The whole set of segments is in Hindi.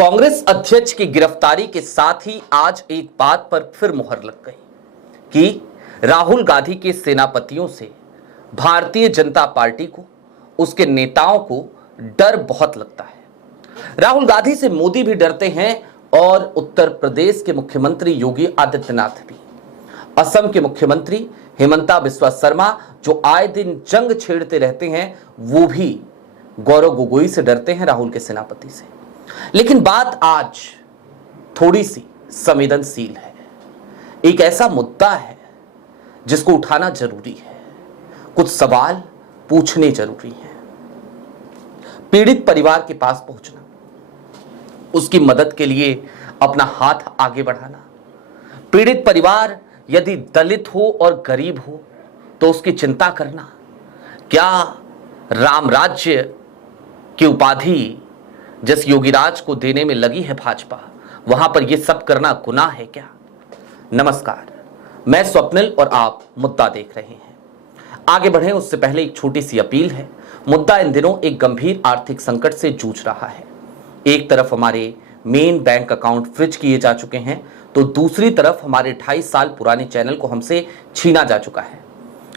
कांग्रेस अध्यक्ष की गिरफ्तारी के साथ ही आज एक बात पर फिर मुहर लग गई कि राहुल गांधी के सेनापतियों से भारतीय जनता पार्टी को, उसके नेताओं को डर बहुत लगता है। राहुल गांधी से मोदी भी डरते हैं और उत्तर प्रदेश के मुख्यमंत्री योगी आदित्यनाथ भी। असम के मुख्यमंत्री हेमंता बिस्वा शर्मा, जो आए दिन जंग छेड़ते रहते हैं, वो भी गौरव गोगोई से डरते हैं, राहुल के सेनापति से। लेकिन बात आज थोड़ी सी संवेदनशील है। एक ऐसा मुद्दा है जिसको उठाना जरूरी है, कुछ सवाल पूछने जरूरी हैं। पीड़ित परिवार के पास पहुंचना, उसकी मदद के लिए अपना हाथ आगे बढ़ाना। पीड़ित परिवार यदि दलित हो और गरीब हो तो उसकी चिंता करना। क्या राम राज्य की उपाधि जिस योगीराज को देने में लगी है भाजपा, वहां पर यह सब करना गुनाह है क्या? नमस्कार, मैं स्वप्निल और आप मुद्दा देख रहे हैं। आगे बढ़ें उससे पहले एक छोटी सी अपील है। मुद्दा इन दिनों एक गंभीर आर्थिक संकट से जूझ रहा है। एक तरफ हमारे मेन बैंक अकाउंट फ्रीज किए जा चुके हैं, तो दूसरी तरफ हमारे 28 साल पुराने चैनल को हमसे छीना जा चुका है।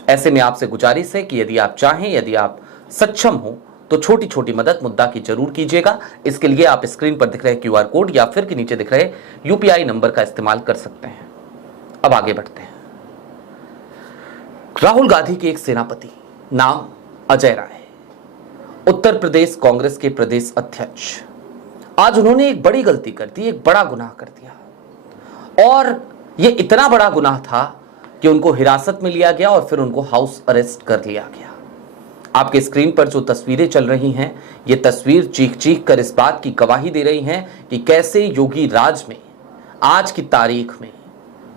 ऐसे में आपसे गुजारिश है कि यदि आप चाहें, यदि आप सक्षम हो, तो छोटी छोटी मदद मुद्दा की जरूर कीजिएगा। इसके लिए आप स्क्रीन पर दिख रहे क्यूआर कोड या फिर के नीचे दिख रहे यूपीआई नंबर का इस्तेमाल कर सकते हैं। अब आगे बढ़ते हैं। राहुल गांधी के एक सेनापति, नाम अजय राय, उत्तर प्रदेश कांग्रेस के प्रदेश अध्यक्ष, आज उन्होंने एक बड़ी गलती कर दी, एक बड़ा गुनाह कर दिया। और यह इतना बड़ा गुनाह था कि उनको हिरासत में लिया गया और फिर उनको हाउस अरेस्ट कर लिया गया। आपके स्क्रीन पर जो तस्वीरें चल रही हैं, ये तस्वीर चीख चीख कर इस बात की गवाही दे रही हैं कि कैसे योगी राज में आज की तारीख में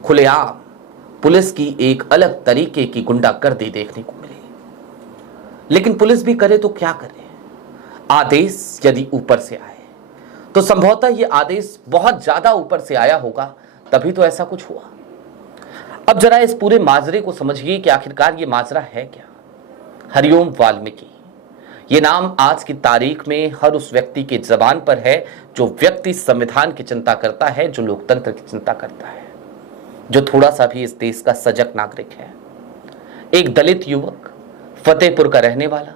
खुलेआम पुलिस की एक अलग तरीके की गुंडागर्दी देखने को मिली। लेकिन पुलिस भी करे तो क्या करे? आदेश यदि ऊपर से आए तो संभवतः ये आदेश बहुत ज्यादा ऊपर से आया होगा, तभी तो ऐसा कुछ हुआ। अब जरा इस पूरे माजरे को समझिए कि आखिरकार ये माजरा है क्या। हरिओम वाल्मीकि, ये नाम आज की तारीख में हर उस व्यक्ति के जबान पर है जो व्यक्ति संविधान की चिंता करता है, जो लोकतंत्र की चिंता करता है, जो थोड़ा सा भी इस देश का सजग नागरिक है। एक दलित युवक, फतेहपुर का रहने वाला,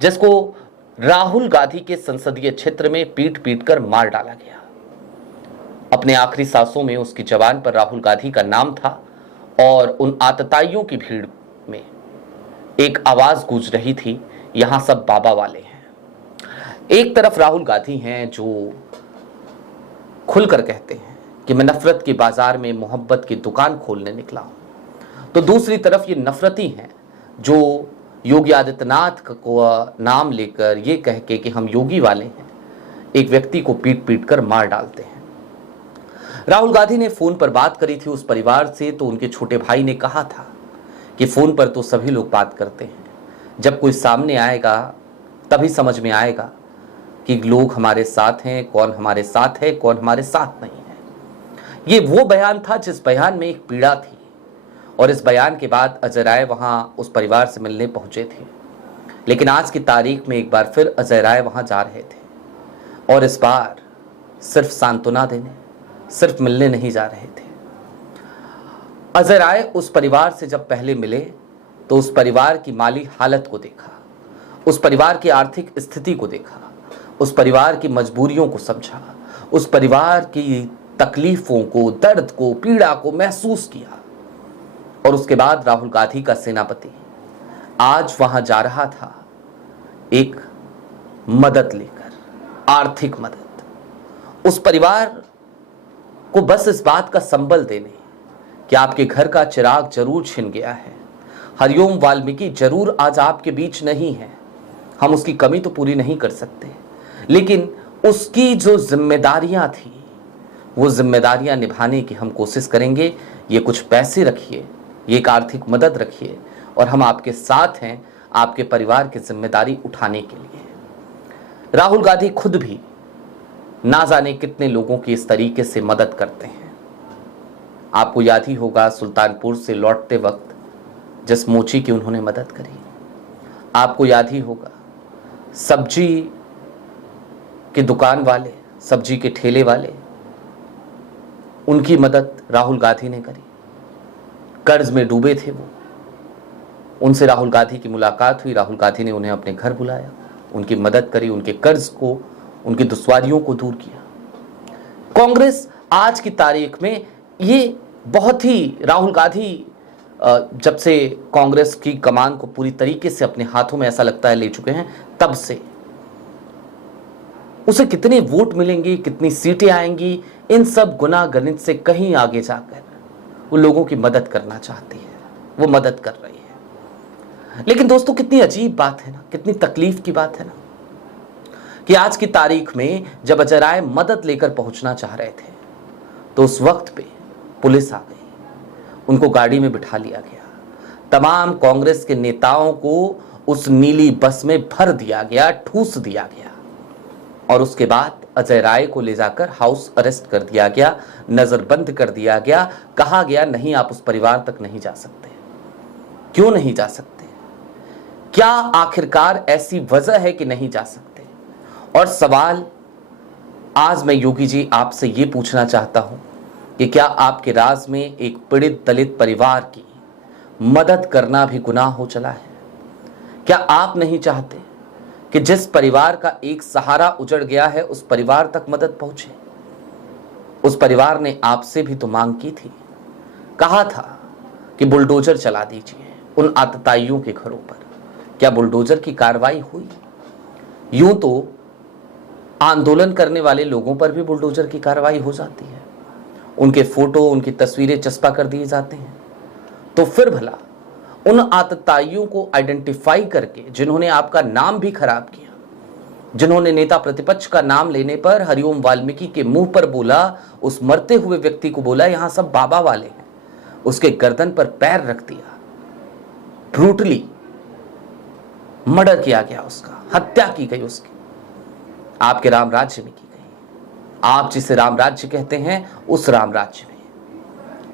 जिसको राहुल गांधी के संसदीय क्षेत्र में पीट पीट कर मार डाला गया। अपने आखिरी सांसों में उसकी जबान पर राहुल गांधी का नाम था और उन आतताइयों की भीड़ में एक आवाज गूंज रही थी, यहां सब बाबा वाले हैं। एक तरफ राहुल गांधी हैं जो खुलकर कहते हैं कि मैं नफरत के बाजार में मोहब्बत की दुकान खोलने निकला हूं, तो दूसरी तरफ ये नफरती हैं जो योगी आदित्यनाथ को नाम लेकर ये कह के कि हम योगी वाले हैं, एक व्यक्ति को पीट पीट कर मार डालते हैं। राहुल गांधी ने फोन पर बात करी थी उस परिवार से, तो उनके छोटे भाई ने कहा था कि फोन पर तो सभी लोग बात करते हैं, जब कोई सामने आएगा तभी समझ में आएगा कि लोग हमारे साथ हैं, कौन हमारे साथ है, कौन हमारे साथ नहीं है। ये वो बयान था जिस बयान में एक पीड़ा थी, और इस बयान के बाद अजय राय वहां उस परिवार से मिलने पहुंचे थे। लेकिन आज की तारीख में एक बार फिर अजय राय वहां जा रहे थे, और इस बार सिर्फ सांत्वना देने, सिर्फ मिलने नहीं जा रहे थे। अजय राय उस परिवार से जब पहले मिले तो उस परिवार की माली हालत को देखा, उस परिवार की आर्थिक स्थिति को देखा, उस परिवार की मजबूरियों को समझा, उस परिवार की तकलीफों को, दर्द को, पीड़ा को महसूस किया। और उसके बाद राहुल गांधी का सेनापति आज वहां जा रहा था एक मदद लेकर, आर्थिक मदद, उस परिवार को बस इस बात का संबल देने कि आपके घर का चिराग जरूर छिन गया है, हरिओम वाल्मीकि जरूर आज आपके बीच नहीं है, हम उसकी कमी तो पूरी नहीं कर सकते, लेकिन उसकी जो जिम्मेदारियां थी वो जिम्मेदारियां निभाने की हम कोशिश करेंगे। ये कुछ पैसे रखिए, ये एक आर्थिक मदद रखिए, और हम आपके साथ हैं आपके परिवार की जिम्मेदारी उठाने के लिए। राहुल गांधी खुद भी ना जाने कितने लोगों की इस तरीके से मदद करते हैं। आपको याद ही होगा सुल्तानपुर से लौटते वक्त जिस मोची की उन्होंने मदद करी। आपको याद ही होगा सब्जी की दुकान वाले, सब्जी के ठेले वाले, उनकी मदद राहुल गांधी ने करी। कर्ज में डूबे थे वो, उनसे राहुल गांधी की मुलाकात हुई, राहुल गांधी ने उन्हें अपने घर बुलाया, उनकी मदद करी, उनके कर्ज को, उनकी दुश्वारियों को दूर किया। कांग्रेस आज की तारीख में ये बहुत ही, राहुल गांधी जब से कांग्रेस की कमान को पूरी तरीके से अपने हाथों में ऐसा लगता है ले चुके हैं, तब से उसे कितने वोट मिलेंगे, कितनी सीटें आएंगी, इन सब गुना गणित से कहीं आगे जाकर वो लोगों की मदद करना चाहती है, वो मदद कर रही है। लेकिन दोस्तों कितनी अजीब बात है ना, कितनी तकलीफ की बात है ना, कि आज की तारीख में जब अजय राय मदद लेकर पहुंचना चाह रहे थे तो उस वक्त पे पुलिस आ गई, उनको गाड़ी में बिठा लिया गया, तमाम कांग्रेस के नेताओं को उस नीली बस में भर दिया गया, ठूस दिया गया, और उसके बाद अजय राय को ले जाकर हाउस अरेस्ट कर दिया गया, नजरबंद कर दिया गया। कहा गया नहीं, आप उस परिवार तक नहीं जा सकते। क्यों नहीं जा सकते? क्या आखिरकार ऐसी वजह है कि नहीं जा सकते? और सवाल आज मैं योगी जी आपसे ये पूछना चाहता हूं कि क्या आपके राज में एक पीड़ित दलित परिवार की मदद करना भी गुनाह हो चला है? क्या आप नहीं चाहते कि जिस परिवार का एक सहारा उजड़ गया है उस परिवार तक मदद पहुंचे? उस परिवार ने आपसे भी तो मांग की थी, कहा था कि बुलडोजर चला दीजिए उन आतताइयों के घरों पर। क्या बुलडोजर की कार्रवाई हुई? यूं तो आंदोलन करने वाले लोगों पर भी बुलडोजर की कार्रवाई हो जाती है, उनके फोटो, उनकी तस्वीरें चस्पा कर दिए जाते हैं। तो फिर भला उन आतताइयों को आइडेंटिफाई करके, जिन्होंने आपका नाम भी खराब किया, जिन्होंने नेता प्रतिपक्ष का नाम लेने पर हरिओम वाल्मीकि के मुंह पर बोला, उस मरते हुए व्यक्ति को बोला यहां सब बाबा वाले हैं, उसके गर्दन पर पैर रख दिया, ब्रूटली मर्डर किया गया, उसका हत्या की गई, उसकी आपके राम राज्य में की गई। आप जिसे राम राज्य कहते हैं उस राम राज्य में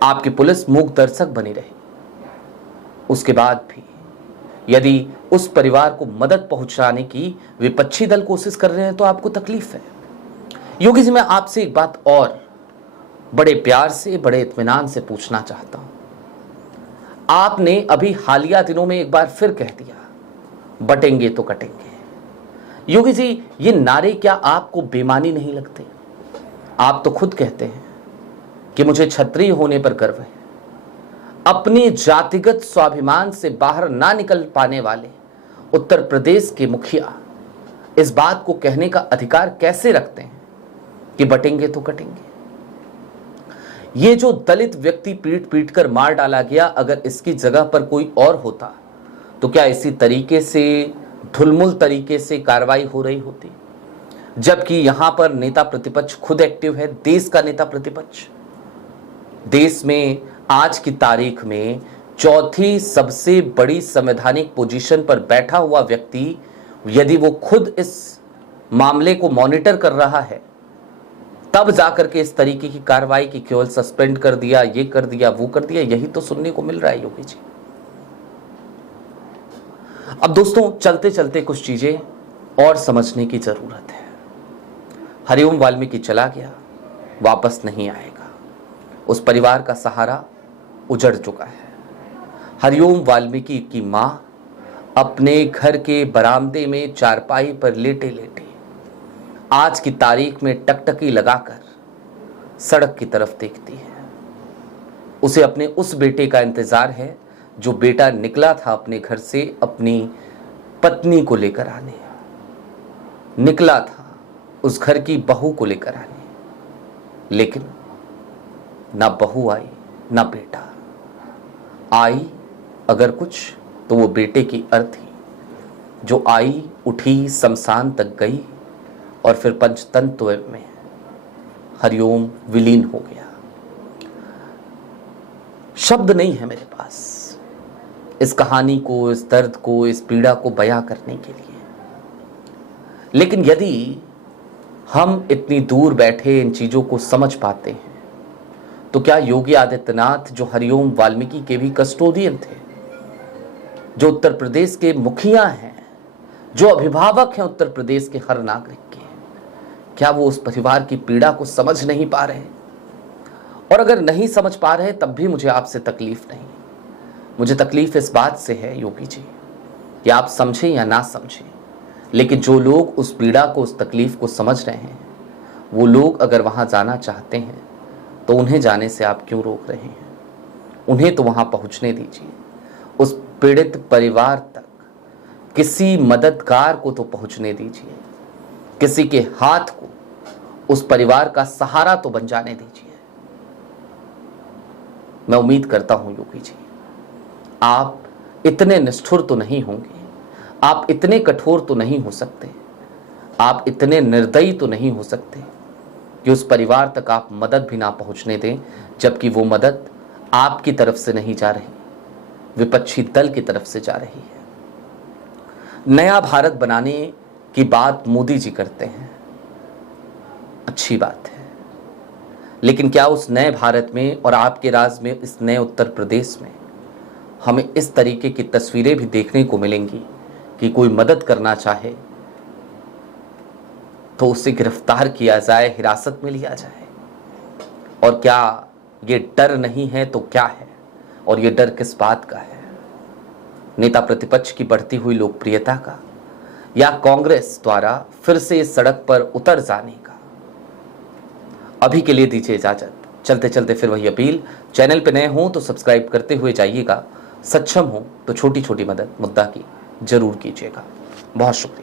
आपकी पुलिस मूक दर्शक बनी रही। उसके बाद भी यदि उस परिवार को मदद पहुंचाने की विपक्षी दल कोशिश कर रहे हैं तो आपको तकलीफ है। योगी जी, मैं आपसे एक बात और बड़े प्यार से, बड़े इत्मीनान से पूछना चाहता हूं। आपने अभी हालिया दिनों में एक बार फिर कह दिया, बटेंगे तो कटेंगे। योगी जी, ये नारे क्या आपको बेमानी नहीं लगते? आप तो खुद कहते हैं कि मुझे क्षत्रिय होने पर गर्व है। अपने जातिगत स्वाभिमान से बाहर ना निकल पाने वाले उत्तर प्रदेश के मुखिया इस बात को कहने का अधिकार कैसे रखते हैं कि बटेंगे तो कटेंगे? ये जो दलित व्यक्ति पीट पीट कर मार डाला गया, अगर इसकी जगह पर कोई और होता तो क्या इसी तरीके से, ढुलमुल तरीके से कार्रवाई हो रही होती? जबकि यहां पर नेता प्रतिपक्ष खुद एक्टिव है, देश का नेता प्रतिपक्ष, देश में आज की तारीख में चौथी सबसे बड़ी संवैधानिक पोजीशन पर बैठा हुआ व्यक्ति, यदि वो खुद इस मामले को मॉनिटर कर रहा है, तब जाकर के इस तरीके की कार्रवाई की केवल सस्पेंड कर दिया, ये कर दिया, वो कर दिया, यही तो सुनने को मिल रहा है योगी जी। अब दोस्तों, चलते चलते कुछ चीजें और समझने की जरूरत है। हरिओम वाल्मीकि चला गया, वापस नहीं आएगा। उस परिवार का सहारा उजड़ चुका है। हरिओम वाल्मीकि की मां अपने घर के बरामदे में चारपाई पर लेटे लेटे आज की तारीख में टकटकी लगाकर सड़क की तरफ देखती है। उसे अपने उस बेटे का इंतजार है जो बेटा निकला था अपने घर से अपनी पत्नी को लेकर आने, निकला था उस घर की बहू को लेकर आने, लेकिन ना बहू आई ना बेटा आई। अगर कुछ तो वो बेटे की अर्थी जो आई, उठी, शमशान तक गई और फिर पंचतंत्र में हरिओम विलीन हो गया। शब्द नहीं है मेरे पास इस कहानी को, इस दर्द को, इस पीड़ा को बयां करने के लिए। लेकिन यदि हम इतनी दूर बैठे इन चीजों को समझ पाते हैं तो क्या योगी आदित्यनाथ, जो हरिओम वाल्मीकि के भी कस्टोडियन थे, जो उत्तर प्रदेश के मुखिया हैं, जो अभिभावक हैं उत्तर प्रदेश के हर नागरिक के, क्या वो उस परिवार की पीड़ा को समझ नहीं पा रहे? और अगर नहीं समझ पा रहे तब भी मुझे आपसे तकलीफ नहीं, मुझे तकलीफ इस बात से है योगी जी कि आप समझें या ना समझें, लेकिन जो लोग उस पीड़ा को, उस तकलीफ को समझ रहे हैं, वो लोग अगर वहाँ जाना चाहते हैं तो उन्हें जाने से आप क्यों रोक रहे हैं? उन्हें तो वहाँ पहुँचने दीजिए। उस पीड़ित परिवार तक किसी मददगार को तो पहुँचने दीजिए, किसी के हाथ को उस परिवार का सहारा तो बन जाने दीजिए। मैं उम्मीद करता हूं योगी जी, आप इतने निष्ठुर तो नहीं होंगे, आप इतने कठोर तो नहीं हो सकते, आप इतने निर्दयी तो नहीं हो सकते कि उस परिवार तक आप मदद भी ना पहुंचने दें, जबकि वो मदद आपकी तरफ से नहीं जा रही, विपक्षी दल की तरफ से जा रही है। नया भारत बनाने की बात मोदी जी करते हैं, अच्छी बात है, लेकिन क्या उस नए भारत में और आपके राज में, इस नए उत्तर प्रदेश में, हमें इस तरीके की तस्वीरें भी देखने को मिलेंगी कि कोई मदद करना चाहे तो उसे गिरफ्तार किया जाए, हिरासत में लिया जाए? और क्या ये डर नहीं है तो क्या है? और ये डर किस बात का है? नेता प्रतिपक्ष की बढ़ती हुई लोकप्रियता का, या कांग्रेस द्वारा फिर से इस सड़क पर उतर जाने का? अभी के लिए दीजिए इजाजत। चलते चलते फिर वही अपील, चैनल पे नए हों तो सब्सक्राइब करते हुए जाइएगा, सक्षम हो तो छोटी छोटी मदद मुद्दा की जरूर कीजिएगा। बहुत शुक्रिया।